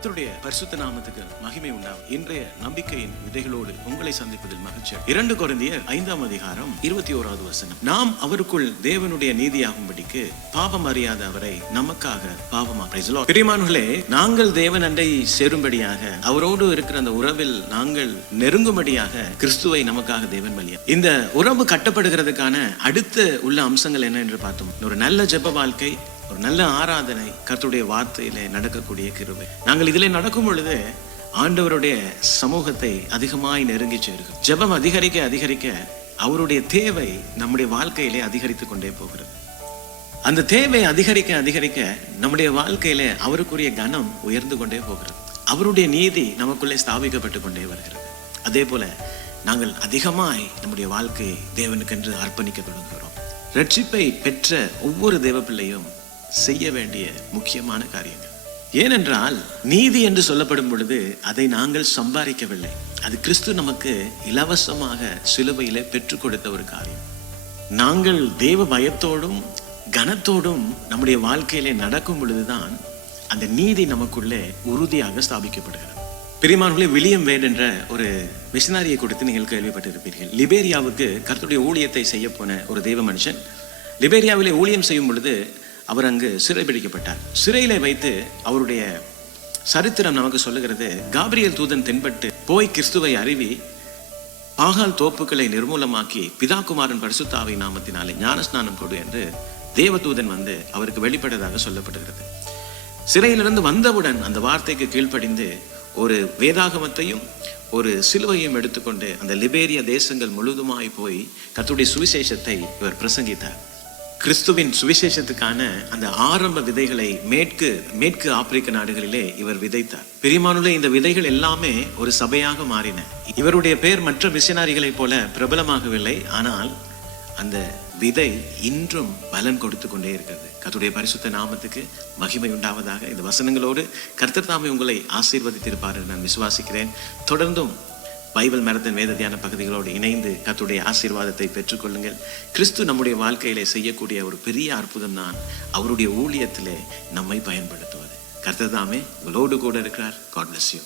கர்த்தருடைய பரிசுத்த நாமத்துக்கு மகிமை உண்டாகும். இன்றைய நம்பிக்கையின் விதைகளோடு உங்களை சந்திப்பதில் மகிழ்ச்சி. 2 கொரிந்தியர் 5ஆம் அதிகாரம் 21வது வசனம். நாம் அவருக்குள் தேவனுடைய நீதியாகும்படிக்கு பாவம் அறியாத அவரை நமக்காக பாவமாக. பிரியமானவர்களே, நாங்கள் தேவன் அண்டை சேரும்படியாக, அவரோடு இருக்கிற அந்த உறவில் நாங்கள் நெருங்கும்படியாக கிறிஸ்துவை நமக்காக தேவன் பலியா. இந்த உறவு கட்டப்படுகிறதுக்கான அடுத்த உள்ள அம்சங்கள் என்ன என்று பார்த்தோம். ஒரு நல்ல ஜெப வாழ்க்கை, ஒரு நல்ல ஆராதனை, கர்த்தருடைய வார்த்தையிலே நடக்கக்கூடிய கிருபை. நாங்கள் இதிலே நடக்கும் பொழுது ஆண்டவருடைய சமூகத்தை அதிகமாய் நெருங்கி சேருகிறோம். ஜெபம் அதிகரிக்க அதிகரிக்க அவருடைய தேவை நம்முடைய வாழ்க்கையிலே அதிகரித்துக் கொண்டே போகிறது. அந்த தேவை அதிகரிக்க அதிகரிக்க நம்முடைய வாழ்க்கையிலே அவருக்குரிய கனம் உயர்ந்து கொண்டே போகிறது. அவருடைய நீதி நமக்குள்ளே ஸ்தாபிக்கப்பட்டு கொண்டே வருகிறது. அதே போல நாங்கள் அதிகமாய் நம்முடைய வாழ்க்கையை தேவனுக்கென்று அர்ப்பணிக்க தொடங்குகிறோம். ரட்சிப்பை பெற்ற ஒவ்வொரு தேவ பிள்ளையும் செய்ய வேண்டிய முக்கியமான காரியங்கள். ஏனென்றால் நீதி என்று சொல்லப்படும் பொழுது அதை நாங்கள் சம்பாதிக்கவில்லை. அது கிறிஸ்து நமக்கு இலவசமாக சிலுவையிலே பெற்றுக் கொடுத்த ஒரு காரியம். நாங்கள் தேவ பயத்தோடும் கனத்தோடும் நம்முடைய வாழ்க்கையிலே நடக்கும் பொழுதுதான் அந்த நீதி நமக்குள்ளே உறுதியாக ஸ்தாபிக்கப்படுகிறது. பிரியமானவர்களே, வில்லியம் வேட் என்ற ஒரு மிஷனரியை கொடுத்து நீங்கள் கேள்விப்பட்டிருப்பீர்கள். லிபேரியாவுக்கு கர்த்தருடைய ஊழியத்தை செய்ய போன ஒரு தேவ மனுஷன் லிபேரியாவிலே ஊழியம் செய்யும் பொழுது அவர் அங்கு சிறை பிடிக்கப்பட்டார். சிறையிலே வைத்து அவருடைய சரித்திரம் நமக்கு சொல்லுகிறது. காபிரியல் தூதன் தென்பட்டு போய் கிறிஸ்துவை அறிவி பாகால் தோப்புக்களை நிர்மூலமாக்கி பிதா குமாரன் பரிசுத்த ஆவி நாமத்தினாலே ஞானஸ்நானம் கொடு என்று தேவதூதன் வந்து அவருக்கு வெளிப்பட்டதாக சொல்லப்படுகிறது. சிறையிலிருந்து வந்தவுடன் அந்த வார்த்தைக்கு கீழ்ப்படிந்து ஒரு வேதாகமத்தையும் ஒரு சிலுவையும் எடுத்துக்கொண்டு அந்த லிபேரியா தேசங்கள் முழுதுமாய் போய் கர்த்தருடைய சுவிசேஷத்தை இவர் பிரசங்கித்தார். கிறிஸ்துவின் சுவிசேஷத்துக்கான அந்த ஆரம்ப விதைகளை மேற்கு ஆப்பிரிக்க நாடுகளிலே இவர் விதைத்தார். பிரியமானவர்களே, இந்த விதைகள் எல்லாமே ஒரு சபையாக மாறின. இவருடைய பெயர் மற்ற மிஷனரிகளைப் போல பிரபலமாகவில்லை. ஆனால் அந்த விதை இன்றும் பலன் கொடுத்து கொண்டே இருக்கிறது. கர்த்தருடைய பரிசுத்த நாமத்துக்கு மகிமை உண்டாவதாக. இந்த வசனங்களோடு கர்த்தர் தாமே உங்களை ஆசீர்வதித்திருப்பார் நான் விசுவாசிக்கிறேன். தொடர்ந்தும் பைபிள் மரத்தின் வேத தியான பகுதிகளோடு இணைந்து கர்த்தருடைய ஆசீர்வாதத்தை பெற்றுக்கொள்ளுங்கள். கிறிஸ்து நம்முடைய வாழ்க்கையிலே செய்யக்கூடிய ஒரு பெரிய அற்புதம் தான் அவருடைய ஊழியத்திலே நம்மை பயன்படுத்துவது. கர்த்தர் தாமே உங்களோடு கூட இருக்கிறார். God bless you.